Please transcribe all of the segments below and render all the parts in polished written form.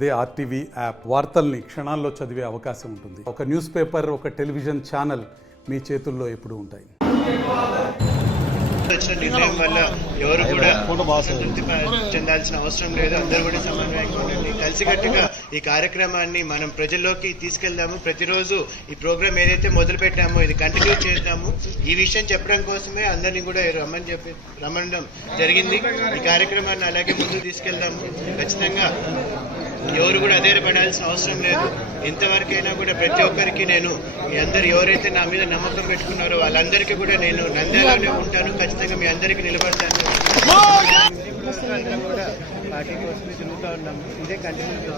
అదే RTV app వార్తల్ని క్షణాల్లో చదివే అవకాశం ఉంటుంది. ఒక న్యూస్ పేపర్, ఒక టెలివిజన్ ఛానల్ మీ చేతుల్లో ఎప్పుడూ ఉంటాయి. వచ్చిన నిర్ణయం వల్ల ఎవరు కూడా సంతృప్తి చెందాల్సిన అవసరం లేదు. అందరూ కూడా సమన్వయంగా ఉండండి. కలిసికట్టుగా ఈ కార్యక్రమాన్ని మనం ప్రజల్లోకి తీసుకెళ్దాము. ప్రతిరోజు ఈ ప్రోగ్రామ్ ఏదైతే మొదలు పెట్టామో ఇది కంటిన్యూ చేద్దాము. ఈ విషయం చెప్పడం కోసమే అందరినీ కూడా రమ్మడం జరిగింది. ఈ కార్యక్రమాన్ని అలాగే ముందుకు తీసుకెళ్దాము. ఖచ్చితంగా ఎవరు కూడా అధైర్యపడాల్సిన అవసరం లేదు. ఇంతవరకైనా కూడా ప్రతి ఒక్కరికి నేను మీ అందరు ఎవరైతే నా మీద నమ్మకం పెట్టుకున్నారో వాళ్ళందరికీ కూడా నేను నంద్యాలలోనే ఉంటాను. ఖచ్చితంగా మీ అందరికీ నిలబడతాను. కూడా పార్టీ కోసమే తిరుగుతూ ఉన్నాము. ఇదే కంటిన్యూ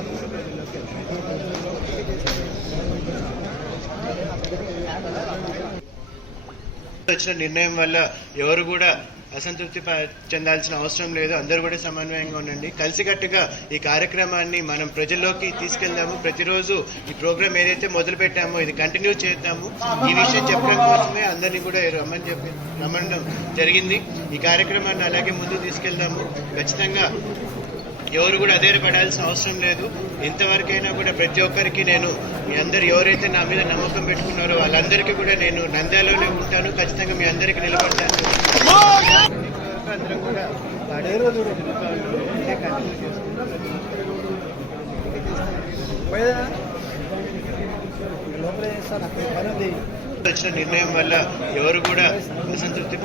వచ్చిన నిర్ణయం వల్ల ఎవరు కూడా అసంతృప్తి చెందాల్సిన అవసరం లేదు. అందరూ కూడా సమన్వయంగా ఉండండి. కలిసికట్టుగా ఈ కార్యక్రమాన్ని మనం ప్రజల్లోకి తీసుకెళ్దాము. ప్రతిరోజు ఈ ప్రోగ్రామ్ ఏదైతే మొదలు పెట్టామో ఇది కంటిన్యూ చేద్దాము. ఈ విషయం చెప్పడం కోసమే అందరినీ కూడా రమ్మడం జరిగింది. ఈ కార్యక్రమాన్ని అలాగే ముందుకు తీసుకెళ్దాము. ఖచ్చితంగా ఎవరు కూడా అధైర్యపడాల్సిన అవసరం లేదు. ఇంతవరకైనా కూడా ప్రతి ఒక్కరికి నేను మీ అందరు ఎవరైతే నా మీద నమ్మకం పెట్టుకున్నారో వాళ్ళందరికీ కూడా నేను నంద్యాలలోనే ఉంటాను. ఖచ్చితంగా మీ అందరికీ నిలబడతాను. అందరం కూడా అదే రోజు వచ్చిన నిర్ణయం వల్ల ఎవరు కూడా అసంతృప్తి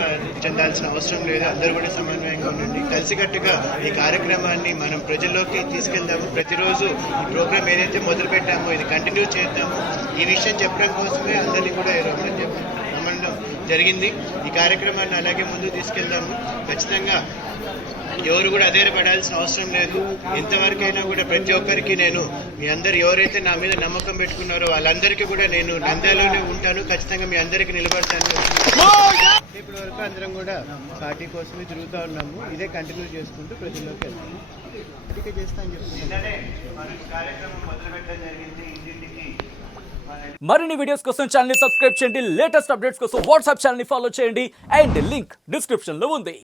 చెందాల్సిన అవసరం లేదు. అందరూ కూడా సమన్వయంగా ఉండండి. కలిసికట్టుగా ఈ కార్యక్రమాన్ని మనం ప్రజల్లోకి తీసుకెళ్దాము. ప్రతిరోజు ఈ ప్రోగ్రామ్ ఏదైతే మొదలు పెట్టామో ఇది కంటిన్యూ చేద్దాము. ఈ విషయం చెప్పడం కోసమే అందరినీ కూడా రమ్మడం జరిగింది. ఈ కార్యక్రమాన్ని అలాగే ముందుకు తీసుకెళ్దాము. ఖచ్చితంగా ఎవరు కూడా అధైర్యపడాల్సిన అవసరం లేదు. ఇంతవరకైనా కూడా ప్రతి ఒక్కరికి నేను మీ అందరు ఎవరైతే నా మీద నమ్మకం పెట్టుకున్నారో వాళ్ళందరికీ కూడా నేను నంద్యాలలోనే ఉంటాను. ఖచ్చితంగా మీ అందరికీ నిలబడతాను. ఇప్పటి వరకు అందరం కూడా పార్టీ కోసమే తిరుగుతూ ఉన్నాము. ఇదే కంటిన్యూ చేసుకుంటూ ప్రజల్లోకి వెళ్తాము. ఇక చేస్తాను చెప్తున్నాను. కార్యక్రమం మొదలు పెట్టడం జరిగింది. మరిన్ని వీడియోస్ కోసం ఛానల్ ని సబ్స్క్రైబ్ చేయండి. లేటెస్ట్ అప్డేట్స్ కోసం వాట్సాప్ ఛానల్ ని ఫాలో చేయండి. అండ్ లింక్ డిస్క్రిప్షన్ లో ఉంది.